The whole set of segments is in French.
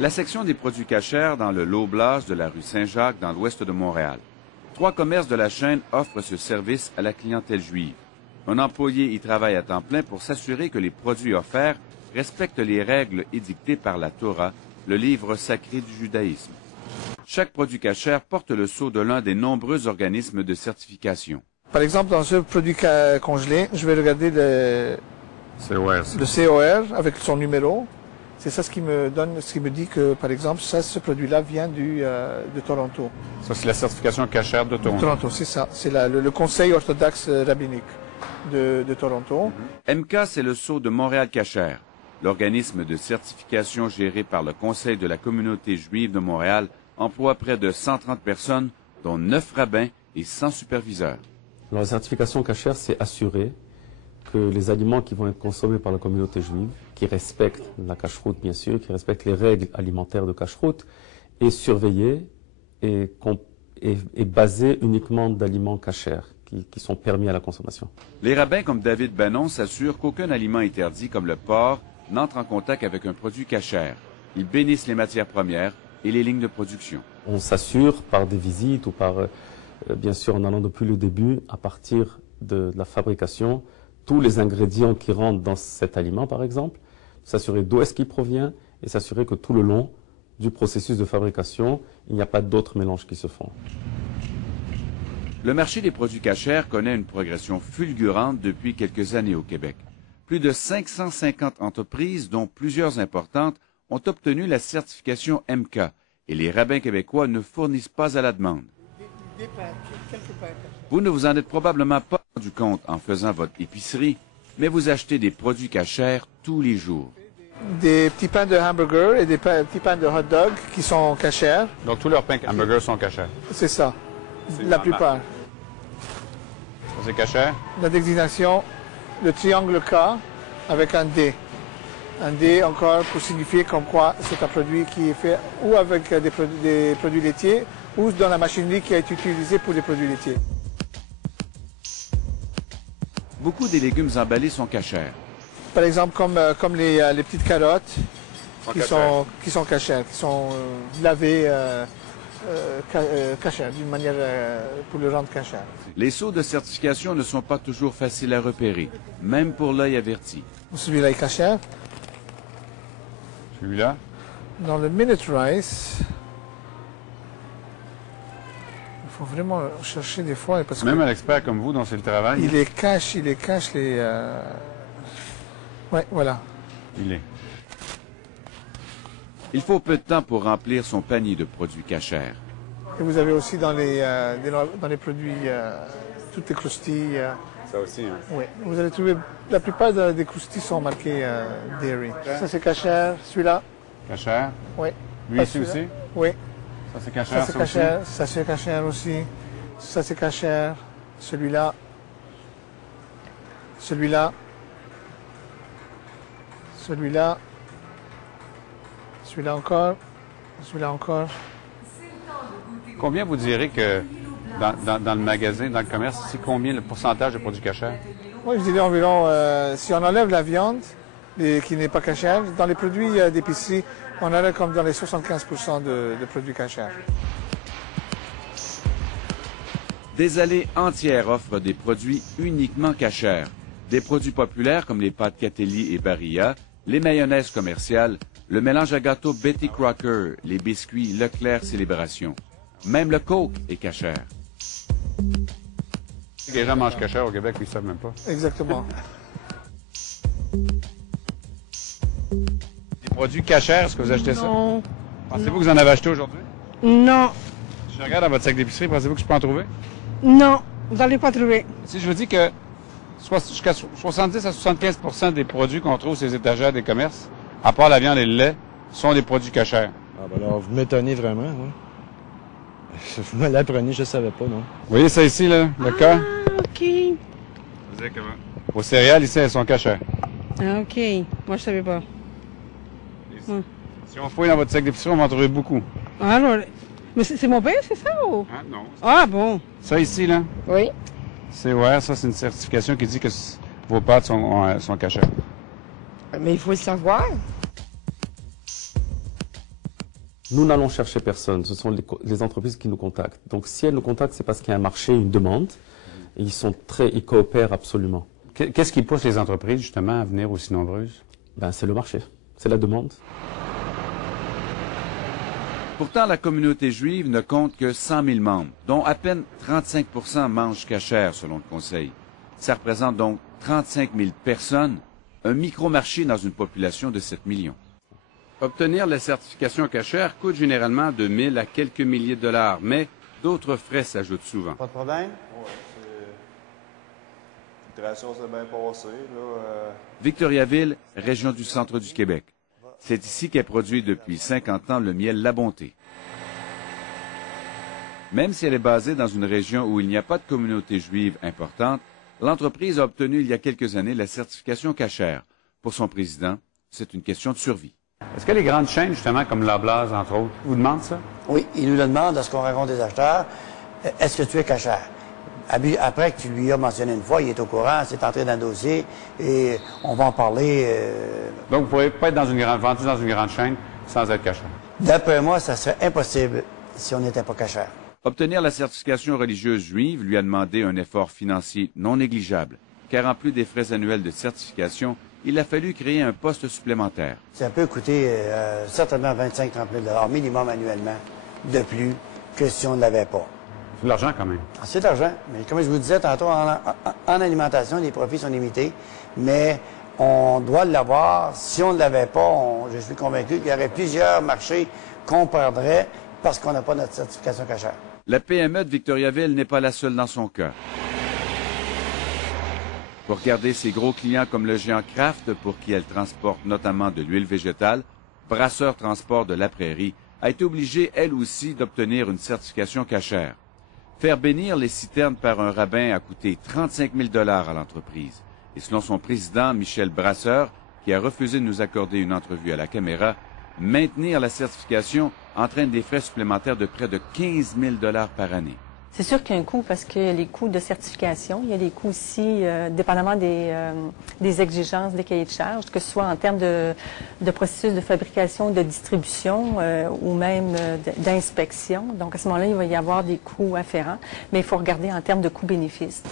La section des produits cachers dans le Low-Blas de la rue Saint-Jacques dans l'ouest de Montréal. 3 commerces de la chaîne offrent ce service à la clientèle juive. Un employé y travaille à temps plein pour s'assurer que les produits offerts respectent les règles édictées par la Torah, le livre sacré du judaïsme. Chaque produit cacher porte le sceau de l'un des nombreux organismes de certification. Par exemple, dans ce produit congelé, je vais regarder le COR avec son numéro. C'est ça ce qui me dit que, par exemple, ce produit-là vient de Toronto. Ça, c'est la certification cachère de Toronto. Toronto, c'est ça. C'est le Conseil orthodoxe rabbinique de Toronto. MK, c'est le sceau de Montréal Cacher, l'organisme de certification géré par le Conseil de la communauté juive de Montréal emploie près de 130 personnes, dont 9 rabbins et 100 superviseurs. Alors, la certification cachère, c'est assurer que les aliments qui vont être consommés par la communauté juive, qui respectent la cacheroute bien sûr, qui respectent les règles alimentaires de cacheroute, est surveillé et basé uniquement d'aliments cachers qui sont permis à la consommation. Les rabbins comme David Bannon s'assurent qu'aucun aliment interdit comme le porc n'entre en contact avec un produit cacher. Ils bénissent les matières premières et les lignes de production. On s'assure par des visites ou par, bien sûr, en allant depuis le début, à partir de la fabrication, tous les ingrédients qui rentrent dans cet aliment, par exemple, s'assurer d'où est-ce qu'il provient et s'assurer que tout le long du processus de fabrication, il n'y a pas d'autres mélanges qui se font. Le marché des produits cachers connaît une progression fulgurante depuis quelques années au Québec. Plus de 550 entreprises, dont plusieurs importantes, ont obtenu la certification MK et les rabbins québécois ne fournissent pas à la demande. Vous ne vous en êtes probablement pas rendu compte en faisant votre épicerie, mais vous achetez des produits cachers tous les jours. Des petits pains de hamburger et des petits pains de hot dog qui sont cachers. Donc, tous leurs pains hamburgers sont cachers. C'est ça, la plupart. Ça, c'est cachère? La désignation, le triangle K avec un D. Un D encore pour signifier comme quoi c'est un produit qui est fait ou avec des produits laitiers ou dans la machinerie qui a été utilisée pour des produits laitiers. Beaucoup des légumes emballés sont cachers. Par exemple, comme les petites carottes qui sont cachères, qui sont lavées cachères, d'une manière pour le rendre cachère. Les sceaux de certification ne sont pas toujours faciles à repérer, même pour l'œil averti. Celui-là est cachère. Celui-là? Dans le Minute Rice, il faut vraiment chercher des fois. Parce Même que un expert comme vous, dont c'est le travail. il les cache les... Ouais, voilà. Il est. Il faut peu de temps pour remplir son panier de produits cachers. Et vous avez aussi dans les produits, toutes les croustilles. Ça aussi, hein? Oui, vous allez trouver, la plupart des croustilles sont marquées dairy. Ça c'est cachère, celui-là. Cachère? Oui. Lui ici aussi? Oui. Ça c'est cachère, ça c'est cachère, ça c'est cachère aussi. Ça c'est cachère, celui-là. Celui-là. Celui-là. Celui-là encore. Celui-là encore. Combien vous direz que dans le magasin, dans le commerce, c'est combien le pourcentage de produits cachers? Moi, je dirais environ, si on enlève la viande qui n'est pas cachère, dans les produits d'épicerie, on aurait comme dans les 75% de produits cachers. Des allées entières offrent des produits uniquement cachers. Des produits populaires comme les pâtes Catelli et Barilla, les mayonnaises commerciales, le mélange à gâteau Betty Crocker, les biscuits Leclerc Célébration. Même le Coke est cachère. Les gens mangent cachère au Québec, ils ne savent même pas. Exactement. Les produits cachers, est-ce que vous achetez ça? Non. Pensez-vous que vous en avez acheté aujourd'hui? Non. Si je regarde dans votre sac d'épicerie, pensez-vous que je peux en trouver? Non. Vous n'allez pas trouver. Si je vous dis que jusqu'à 70 à 75% des produits qu'on trouve sur les étagères des commerces, à part la viande et le lait, sont des produits cachers. Ah ben alors, vous m'étonnez vraiment, oui. Vous me l'apprenez, je ne savais pas, non. Vous voyez ça ici, là, le cas? OK. Vous savez comment? Vos céréales, ici, elles sont cachères. Ah, OK. Moi, je savais pas. Si on fouille dans votre sac d'épicerie, on va en trouver beaucoup. Alors, mais c'est mon père, c'est ça? Ou? Ah, non. Ah, bon. Ça ici, là, Oui. c'est ouais, ça, c'est une certification qui dit que vos pâtes sont cachères. Mais il faut le savoir. Nous n'allons chercher personne, ce sont les entreprises qui nous contactent. Donc si elles nous contactent, c'est parce qu'il y a un marché, une demande, et ils coopèrent absolument. Qu'est-ce qui pousse les entreprises, justement, à venir aussi nombreuses? Ben, c'est le marché, c'est la demande. Pourtant, la communauté juive ne compte que 100 000 membres, dont à peine 35 % mangent cachère, selon le Conseil. Ça représente donc 35 000 personnes, un micro-marché dans une population de 7 millions. Obtenir la certification cachère coûte généralement de 1 000 à quelques milliers de dollars, mais d'autres frais s'ajoutent souvent. Pas de problème? L'opération s'est bien passée. Victoriaville, région du centre du Québec. C'est ici qu'est produit depuis 50 ans le miel La Bonté. Même si elle est basée dans une région où il n'y a pas de communauté juive importante, l'entreprise a obtenu il y a quelques années la certification cachère. Pour son président, c'est une question de survie. Est-ce que les grandes chaînes, justement, comme Loblaws, entre autres, vous demandent ça? Oui, ils nous le demandent à ce qu'on raconte des acheteurs. Est-ce que tu es cachère? Après que tu lui as mentionné une fois, il est au courant, c'est entré dans le dossier et on va en parler. Donc, vous ne pouvez pas être vendu dans une grande chaîne sans être cachère? D'après moi, ça serait impossible si on n'était pas cachère. Obtenir la certification religieuse juive lui a demandé un effort financier non négligeable, car en plus des frais annuels de certification, il a fallu créer un poste supplémentaire. Ça peut coûter certainement 25 000 à 30 000 minimum annuellement de plus que si on ne l'avait pas. C'est de l'argent quand même. C'est de l'argent, mais comme je vous disais tantôt, en alimentation, les profits sont limités, mais on doit l'avoir. Si on ne l'avait pas, je suis convaincu qu'il y aurait plusieurs marchés qu'on perdrait parce qu'on n'a pas notre certification cachère. La PME de Victoriaville n'est pas la seule dans son cœur. Pour garder ses gros clients comme le géant Kraft, pour qui elle transporte notamment de l'huile végétale, Brasseur Transport de la Prairie a été obligée, elle aussi, d'obtenir une certification cachère. Faire bénir les citernes par un rabbin a coûté 35 000 $ à l'entreprise. Et selon son président, Michel Brasseur, qui a refusé de nous accorder une entrevue à la caméra, maintenir la certification entraîne des frais supplémentaires de près de 15 000 $ par année. C'est sûr qu'il y a un coût parce qu'il y a les coûts de certification. Il y a les coûts aussi, dépendamment des exigences des cahiers de charges, que ce soit en termes de processus de fabrication, de distribution ou même d'inspection. Donc, à ce moment-là, il va y avoir des coûts afférents, mais il faut regarder en termes de coûts-bénéfices.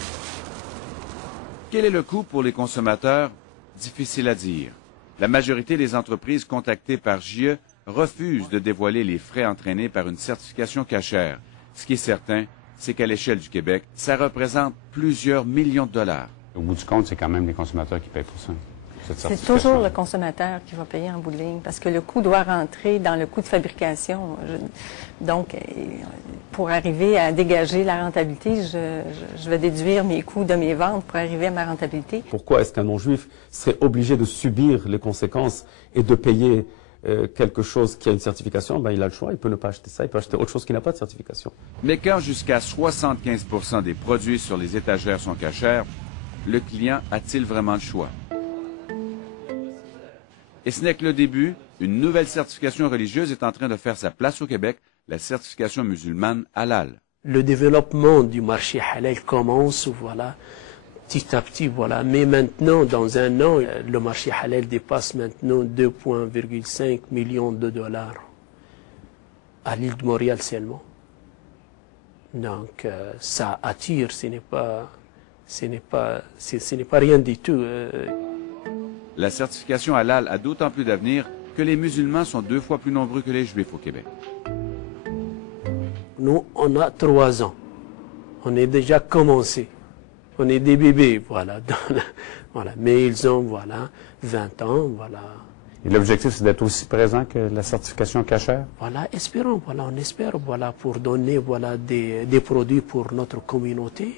Quel est le coût pour les consommateurs? Difficile à dire. La majorité des entreprises contactées par JE refusent de dévoiler les frais entraînés par une certification cachère. Ce qui est certain, c'est qu'à l'échelle du Québec, ça représente plusieurs millions de dollars. Au bout du compte, c'est quand même les consommateurs qui payent pour ça. C'est toujours le consommateur qui va payer en bout de ligne, parce que le coût doit rentrer dans le coût de fabrication. Donc, pour arriver à dégager la rentabilité, je vais déduire mes coûts de mes ventes pour arriver à ma rentabilité. Pourquoi est-ce qu'un non-juif serait obligé de subir les conséquences et de payer quelque chose qui a une certification? Ben, il a le choix, il peut ne pas acheter ça, il peut acheter autre chose qui n'a pas de certification. Mais quand jusqu'à 75 % des produits sur les étagères sont cachers, le client a-t-il vraiment le choix? Et ce n'est que le début. Une nouvelle certification religieuse est en train de faire sa place au Québec, la certification musulmane halal. Le développement du marché halal commence, voilà, petit à petit, voilà. Mais maintenant, dans un an, le marché halal dépasse maintenant 2,5 millions de dollars à l'île de Montréal seulement. Donc, ça attire, ce n'est pas rien du tout. La certification halal a d'autant plus d'avenir que les musulmans sont 2 fois plus nombreux que les juifs au Québec. Nous, on a 3 ans. On est déjà commencé. On est des bébés, voilà. Voilà. Mais ils ont, voilà, 20 ans, voilà. Et l'objectif, c'est d'être aussi présent que la certification cachère? Voilà, espérons, voilà, on espère, voilà, pour donner, voilà, des produits pour notre communauté.